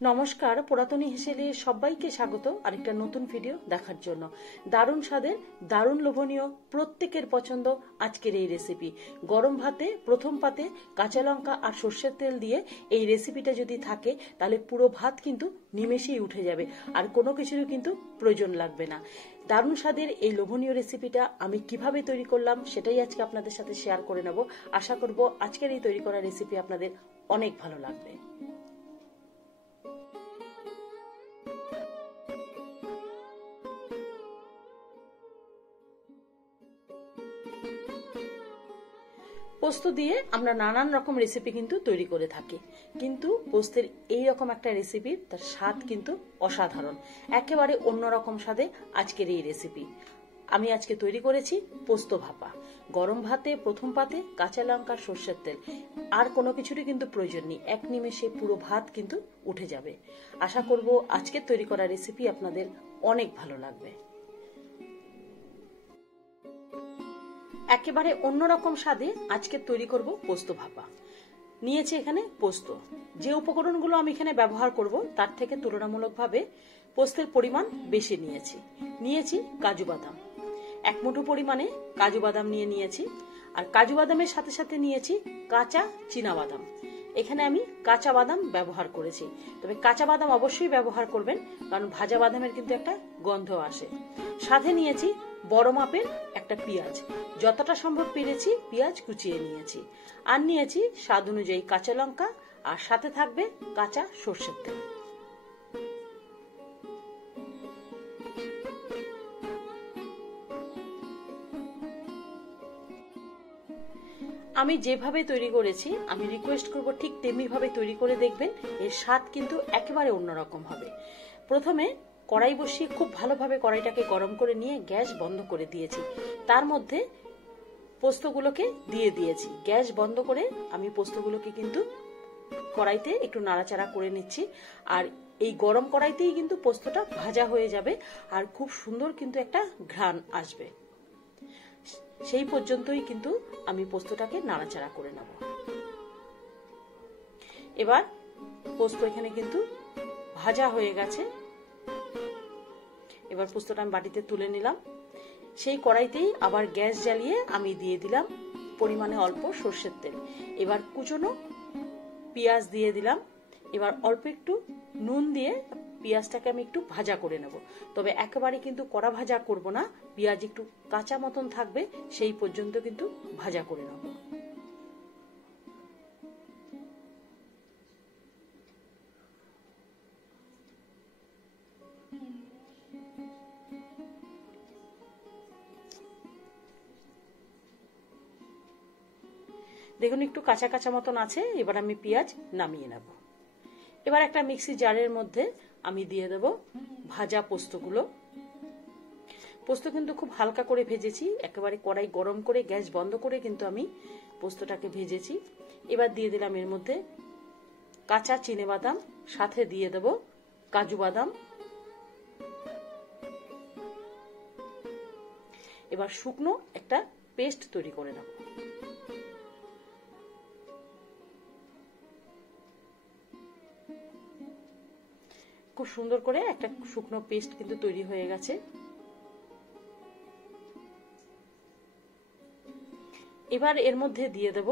নমস্কার, পুরাতনী হেসেলে সবাইকে স্বাগত আরেকটা নতুন ভিডিও দেখার জন্য। দারুণ স্বাদের, দারুণ লোভনীয়, প্রত্যেকের পছন্দ আজকের এই রেসিপি। গরম ভাতে প্রথম পাতে কাঁচা লঙ্কা আর সর্ষের তেল দিয়ে এই রেসিপিটা যদি থাকে তাহলে পুরো ভাত কিন্তু নিমেষেই উঠে যাবে, আর কোনো কিছুরও কিন্তু প্রয়োজন লাগবে না। দারুণ স্বাদের এই লোভনীয় রেসিপিটা আমি কিভাবে তৈরি করলাম সেটাই আজকে আপনাদের সাথে শেয়ার করে নেব। আশা করব আজকের এই তৈরি করা রেসিপি আপনাদের অনেক ভালো লাগবে। পোস্ত দিয়ে আমরা নানান রকম রেসিপি কিন্তু তৈরি করে থাকি, কিন্তু পোস্তের এই রকম একটা রেসিপি, তার স্বাদ কিন্তু অসাধারণ, একেবারে অন্যরকম স্বাদে আজকের এই রেসিপি। আমি আজকে তৈরি করেছি পোস্ত ভাপা। গরম ভাতে প্রথম পাতে কাঁচা লঙ্কা, সর্ষের তেল, আর কোনো কিছুরই কিন্তু প্রয়োজন নেই, এক নিমেষে পুরো ভাত কিন্তু উঠে যাবে। আশা করব আজকের তৈরি করা রেসিপি আপনাদের অনেক ভালো লাগবে। একেবারে অন্যরকম স্বাদে আজকে তৈরি করব পোস্ত ভাপা। নিয়েছি এখানে পোস্ত। যে উপকরণগুলো আমি এখানে ব্যবহার করব তার থেকে তুলনামূলকভাবে পোস্তের পরিমাণ বেশি নিয়েছি কাজু বাদাম, 1 মুঠো পরিমাণে কাজু বাদাম নিয়েছি। আর কাজু বাদামের সাথে সাথে নিয়েছি কাঁচা চীনা বাদাম। এখানে আমি কাঁচা বাদাম ব্যবহার করেছি, তবে কাঁচা বাদাম অবশ্যই ব্যবহার করবেন, কারণ ভাজা বাদামের কিন্তু একটা গন্ধ আসে। সাথে নিয়েছি বড় মাপের একটা পেঁয়াজ, যতটা সম্ভব পেরেছি পেঁয়াজ কুচিয়ে নিয়েছি। আর নিয়েছি স্বাদ অনুযায়ী কাঁচা লঙ্কা, আর সাথে থাকবে কাঁচা সর্ষের তেল। আমি যেভাবে তৈরি করেছি আমি রিকোয়েস্ট করব ঠিক তেমনি ভাবে তৈরি করে দেখবেন, এর স্বাদ কিন্তু একেবারে অন্যরকম হবে। প্রথমে কড়াই বসিয়ে খুব ভালোভাবে কড়াইটাকে গরম করে নিয়ে গ্যাস বন্ধ করে দিয়েছি। তার মধ্যে পোস্তগুলোকে দিয়ে দিয়েছি। গ্যাস বন্ধ করে আমি পোস্তগুলোকে কিন্তু কড়াইতে একটু নাড়াচাড়া করে নিচ্ছি। আর এই গরম কড়াইতেই কিন্তু পোস্তটা ভাজা হয়ে যাবে, আর খুব সুন্দর কিন্তু একটা ঘ্রাণ আসবে। সেই পর্যন্তই কিন্তু আমি পোস্তটাকে নাড়াচাড়া করে নেব। এবার পোস্ত এখানে কিন্তু ভাজা হয়ে গেছে। এবার পোস্তটা আমি বাটিতে তুলে নিলাম। সেই কড়াইতেই আবার গ্যাস জ্বালিয়ে আমি দিয়ে দিলাম পরিমাণে অল্প সর্ষের তেল। এবার কুচনো পেঁয়াজ দিয়ে দিলাম। এবার অল্প একটু নুন দিয়ে পেঁয়াজটাকে আমি একটু ভাজা করে নেব, তবে একেবারে কিন্তু কড়া ভাজা করব না, পেঁয়াজ একটু কাঁচা মতন থাকবে, সেই পর্যন্ত কিন্তু ভাজা করে নেব। দেখুন একটু কাঁচা কাঁচা মতন আছে। এবার আমি পেঁয়াজ নামিয়ে নেব। এবার একটা মিক্সি জারের মধ্যে আমি দিয়ে দেব ভাজা পোস্তগুলো। পোস্ত কিন্তু খুব হালকা করে ভেজেছি, একেবারে কড়াই গরম করে গ্যাস বন্ধ করে কিন্তু আমি পোস্তটাকে ভেজেছি। এবার দিয়ে দিলাম এর মধ্যে কাঁচা চিনে বাদাম, সাথে দিয়ে দেব কাজু বাদাম। এবার শুকনো একটা পেস্ট তৈরি করে নেব। খুব সুন্দর করে একটা শুকনো পেস্ট কিন্তু তৈরি হয়ে গেছে। এবার এর মধ্যে দিয়ে দেব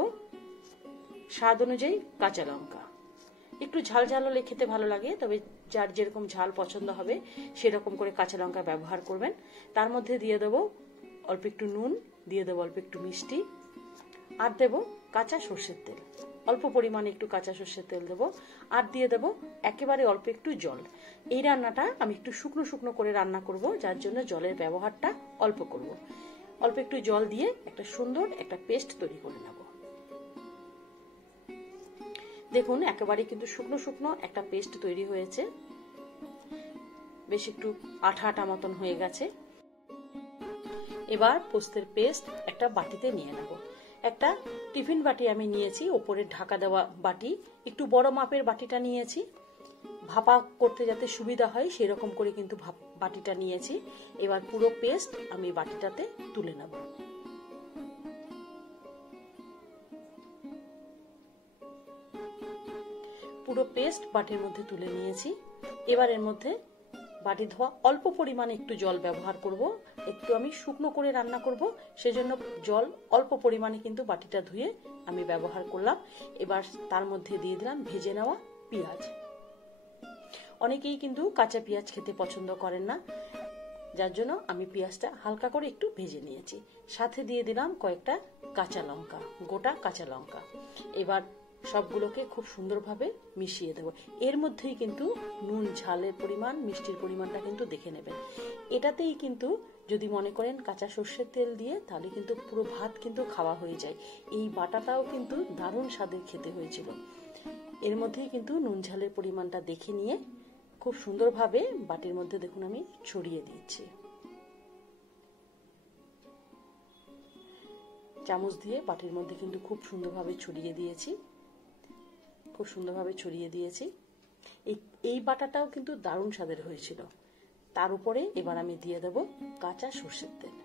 স্বাদ অনুযায়ী কাঁচা লঙ্কা। একটু ঝাল ঝাল হলে খেতে ভালো লাগে, তবে যার যেরকম ঝাল পছন্দ হবে সেরকম করে কাঁচা লঙ্কা ব্যবহার করবেন। তার মধ্যে দিয়ে দেব অল্প একটু নুন, দিয়ে দেব অল্প একটু মিষ্টি, আর দেব কাঁচা সর্ষের তেল, অল্প পরিমাণে একটু কাঁচা সর্ষের তেল দেব। আর দিয়ে দেব একেবারে অল্প একটু জল। এই রান্নাটা আমি একটু শুকনো শুকনো করে রান্না করব, যার জন্য জলের ব্যবহারটা অল্প করব। অল্প একটু জল দিয়ে একটা সুন্দর একটা পেস্ট তৈরি করে নেব। দেখুন একেবারে কিন্তু শুকনো শুকনো একটা পেস্ট তৈরি হয়েছে, বেশ একটু আঠা আঠা মতন হয়ে গেছে। এবার পোস্তের পেস্ট একটা বাটিতে নিয়ে নেব। একটা টিফিন বাটি আমি নিয়েছি, ওপরে ঢাকা দেওয়া বাটি, একটু বড় মাপের বাটিটা নিয়েছি, ভাপা করতে যাতে সুবিধা হয় সেরকম করে কিন্তু বাটিটা নিয়েছি। এবার পুরো পেস্ট আমি বাটিটাতে তুলে নেব। পুরো পেস্ট বাটির মধ্যে তুলে নিয়েছি। এবার এর মধ্যে বাটি ধোয়া অল্প পরিমাণে একটু জল ব্যবহার করব। একটু আমি শুকনো করে রান্না করব, সেজন্য জল অল্প পরিমাণে কিন্তু বাটিটা ধুয়ে আমি ব্যবহার করলাম। এবার তার মধ্যে দিয়ে দিলাম ভেজে নেওয়া পেঁয়াজ। অনেকেই কিন্তু কাঁচা পেঁয়াজ খেতে পছন্দ করেন না, যার জন্য আমি পেঁয়াজটা হালকা করে একটু ভেজে নিয়েছি। সাথে দিয়ে দিলাম কয়েকটা কাঁচা লঙ্কা, গোটা কাঁচা লঙ্কা। এবার সবগুলোকে খুব সুন্দরভাবে মিশিয়ে দেবো। এর মধ্যেই কিন্তু নুন, ঝালের পরিমাণ, মিষ্টির পরিমাণটা কিন্তু দেখে নেবেন। এটাতেই কিন্তু যদি মনে করেন কাঁচা সর্ষের তেল দিয়ে, তাহলে কিন্তু পুরো ভাত কিন্তু খাওয়া হয়ে যায়। এই বাটাটাও কিন্তু দারুণ স্বাদের খেতে হয়েছিল। এর মধ্যেই কিন্তু নুন ঝালের পরিমাণটা দেখে নিয়ে খুব সুন্দরভাবে বাটির মধ্যে দেখুন আমি ছড়িয়ে দিচ্ছি। চামচ দিয়ে বাটির মধ্যে কিন্তু খুব সুন্দরভাবে ছড়িয়ে দিয়েছি, খুব সুন্দরভাবে ছড়িয়ে দিয়েছি। এই বাটাটাও কিন্তু দারুণ স্বাদের হয়েছিল। তার উপরে এবার আমি দিয়ে দেব কাঁচা সর্ষের তেল।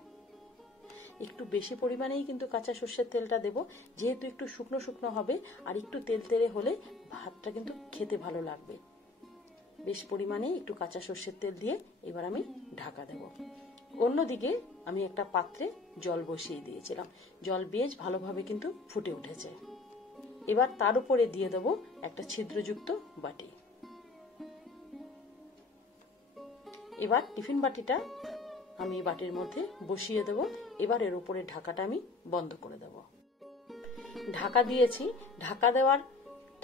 একটু বেশি পরিমাণেই কিন্তু কাঁচা সর্ষের তেলটা দেব, যেহেতু একটু শুকনো শুকনো হবে, আর একটু তেলতেলে হলে ভাতটা কিন্তু খেতে ভালো লাগবে। বেশ পরিমাণে একটু কাঁচা সর্ষের তেল দিয়ে এবার আমি ঢাকা দেব। অন্যদিকে আমি একটা পাত্রে জল বসিয়ে দিয়েছিলাম, জল বেশ ভালোভাবে কিন্তু ফুটে উঠেছে। এবার তার উপরে দিয়ে দেব একটা ছিদ্রযুক্ত বাটি। এবার টিফিন বাটিটা আমি বাটির মধ্যে বসিয়ে দেব। এবার এর উপরে ঢাকাটা আমি বন্ধ করে দেব। ঢাকা দিয়েছি,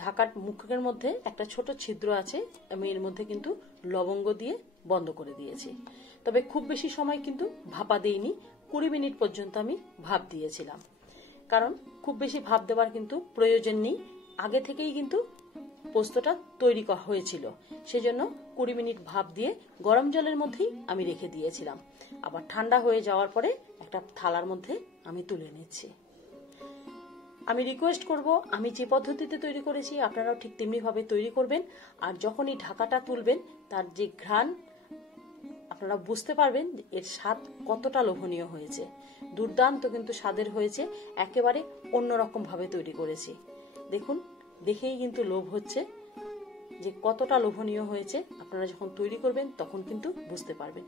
ঢাকার মুখের মধ্যে একটা ছোট ছিদ্র আছে, আমি এর মধ্যে কিন্তু লবঙ্গ দিয়ে বন্ধ করে দিয়েছি। তবে খুব বেশি সময় কিন্তু ভাপা দেইনি, 20 মিনিট পর্যন্ত আমি ভাপ দিয়েছিলাম। কারণ খুব বেশি ভাপ দেওয়ার কিন্তু প্রয়োজন নেই, আগে থেকেই কিন্তু পোস্তটা তৈরি করা হয়েছিল, সেজন্য 20 মিনিট ভাপ দিয়ে গরম জলের মধ্যেই আমি রেখে দিয়েছিলাম। আবার ঠান্ডা হয়ে যাওয়ার পরে একটা থালার মধ্যে আমি তুলে নিচ্ছি। আমি রিকোয়েস্ট করব, আমি যে পদ্ধতিতে তৈরি করেছি আপনারাও ঠিক তেমনি ভাবে তৈরি করবেন। আর যখনই ঢাকাটা তুলবেন, তার যে ঘ্রাণ আপনারা বুঝতে পারবেন এর স্বাদ কতটা লোভনীয় হয়েছে। দুর্দান্ত কিন্তু স্বাদের হয়েছে, একেবারে অন্যরকম ভাবে তৈরি করেছি। দেখুন, দেখেই কিন্তু লোভ হচ্ছে যে কতটা লোভনীয় হয়েছে। আপনারা যখন তৈরি করবেন তখন কিন্তু বুঝতে পারবেন।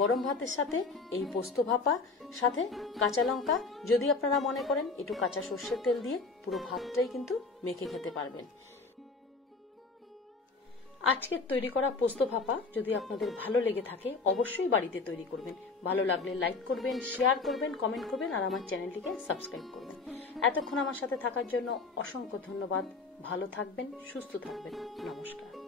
গরম ভাতের সাথে এই পোস্ত ভাপা, সাথে কাঁচা লঙ্কা, যদি আপনারা মনে করেন একটু কাঁচা সর্ষের তেল দিয়ে পুরো ভাতটাই কিন্তু মেখে খেতে পারবেন। আজকের তৈরি করা পোস্ত ভাপা যদি আপনাদের ভালো লেগে থাকে, অবশ্যই বাড়িতে তৈরি করবেন। ভালো লাগলে লাইক করবেন, শেয়ার করবেন, কমেন্ট করবেন, আর আমার চ্যানেলটিকে সাবস্ক্রাইব করবেন। এতক্ষণ আমার সাথে থাকার জন্য অসংখ্য ধন্যবাদ। ভালো থাকবেন, সুস্থ থাকবেন। নমস্কার।